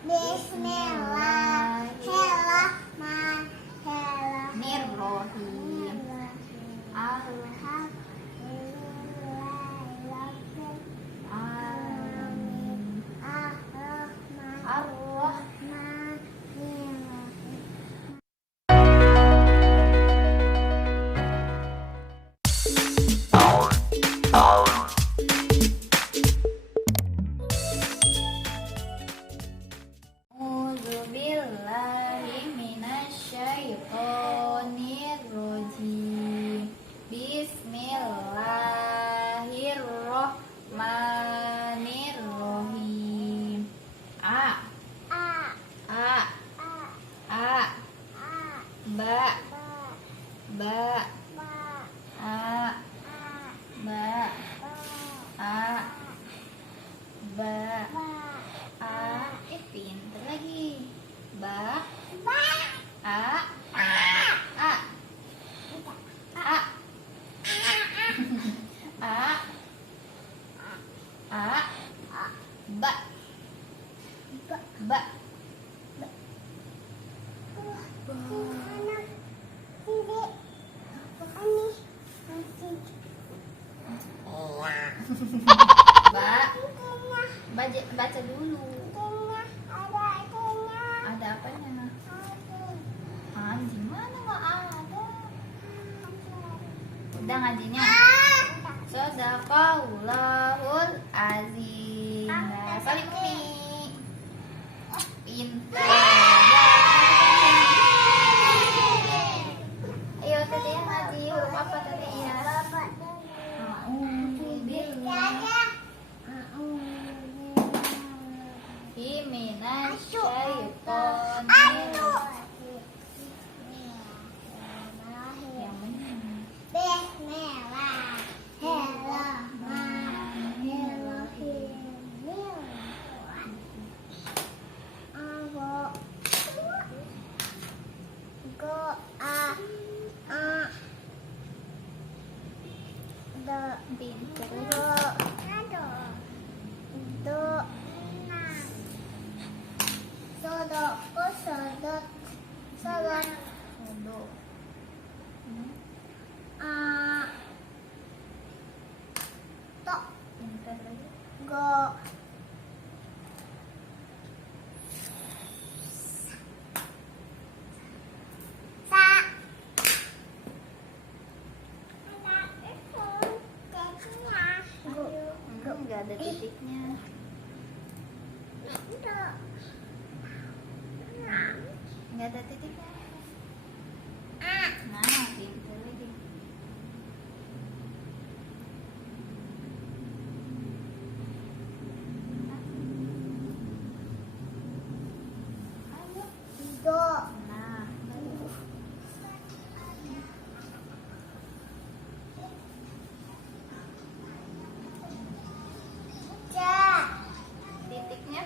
Bismillahirrahmanirrahim. Bismillahirrahmanirrahim. A ba ba a ba pintar lagi. Ba a ba baca dulu. Ada apanya? Anjing mana nggak ada? Udah ngajinya? Shadaqallahul azim. Nah, saling umi. Pintar. Ayo tadi yang ngaji huruf apa tadi ya? Nggak ada titiknya. Nggak ada titiknya. Nah, pintar lagi. Nah, titiknya.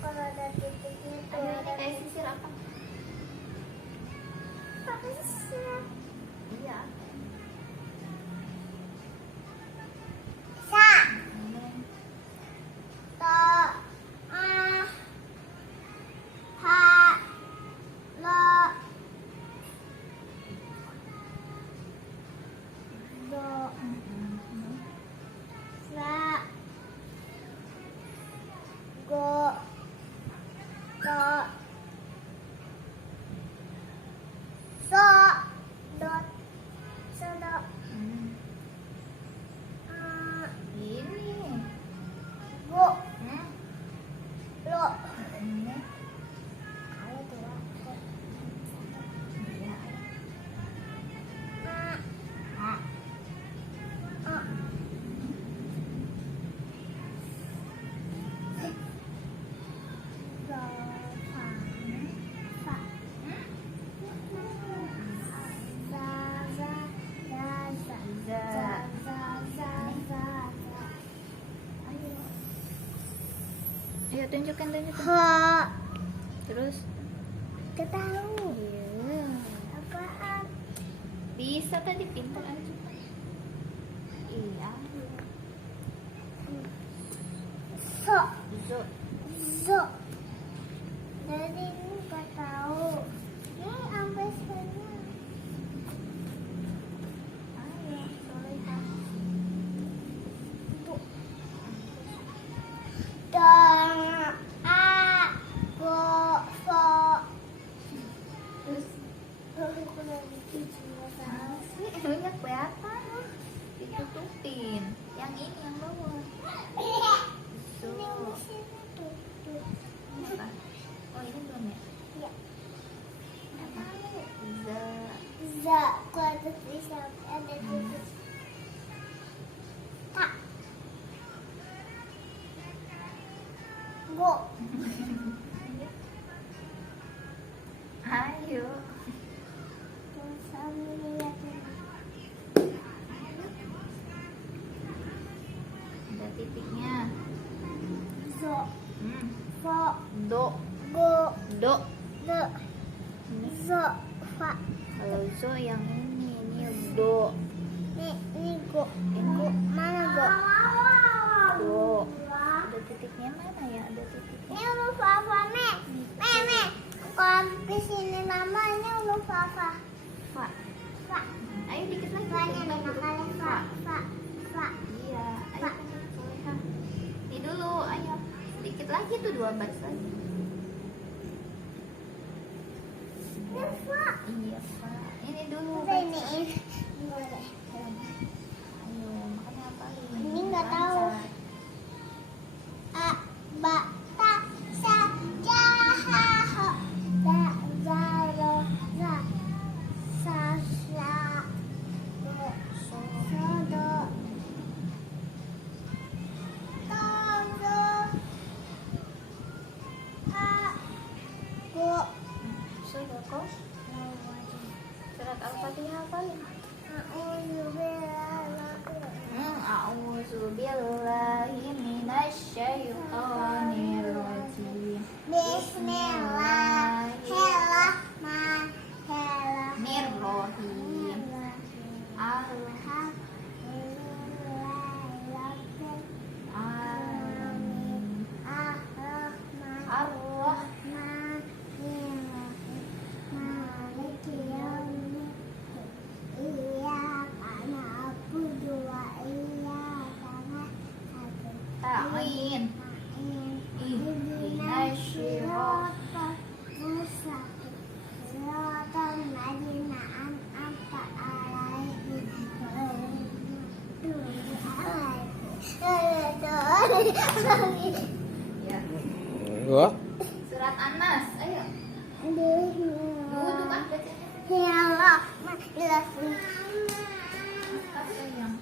Kalau ada titiknya itu ada kayak sisir apa? Pakai sisir. Iya. Sa. To. Ha. Lo. Do. Sa. Go. To. So. tunjukkan. Ha. Terus Gak tahu. iya. Apaan? Bisa tadi pintar aja. Iya. So. Zo. So. Dari ini gak tahu. Ini sampai sana. Ayo, solehah. Bu. Dan a go fo. Terus masih banyak kelihatan. Ditutupin. Yang ini yang bawah. Zo. Ini apa? Oh, ini belum ya? Ya. Ini apa? Za. Za, kok ada tulisan, ada tulis. Tak. Go. Ayo. Terus sambil lihat ini. Ada titiknya. Zo, fo, Do. go, Do. de, zo, fa. Kalau zo yang ini do. Ini go. Go, mana go? Do. Ada titiknya mana ya? Ada titiknya. Ini huruf apa, Me? Me. Kalau ke sini mama, ini huruf apa? Fa. Fa. Ayo dikit lagi. Fa-nya lima kali, fa, fa, fa. Iya. Ayo Fa. solehah. Ini dulu. Ayo. Sedikit lagi tuh 2 baris lagi. Ini fa. Iya Fa. Ini dulu. Udah ini. Boleh. Ayo. Makanya apa ini? Ini nggak tahu. A, ba, ta, sa, ja, ha, ho. Da, za, ro, za. Sa, sha, do, so, do. To, do. A, go. Sudah kok. Surat Al-Fatihah kali. A'udzu billahi minasyaitonir rajim. Bismillahirrahmanirrahim. Alamin. Ar-Rahman. Maliki yaumiddin. Iyyaka na'budu wa iyyaka nasta'in. Ta'in. Ihdinas siratal mustaqim. Siratal ladzina an'amta 'alaihim Ya. Wah, Surat An-Nas. Ayo. Duduk ah bacanya. Bismillahirrahmanirrahim. Apa yang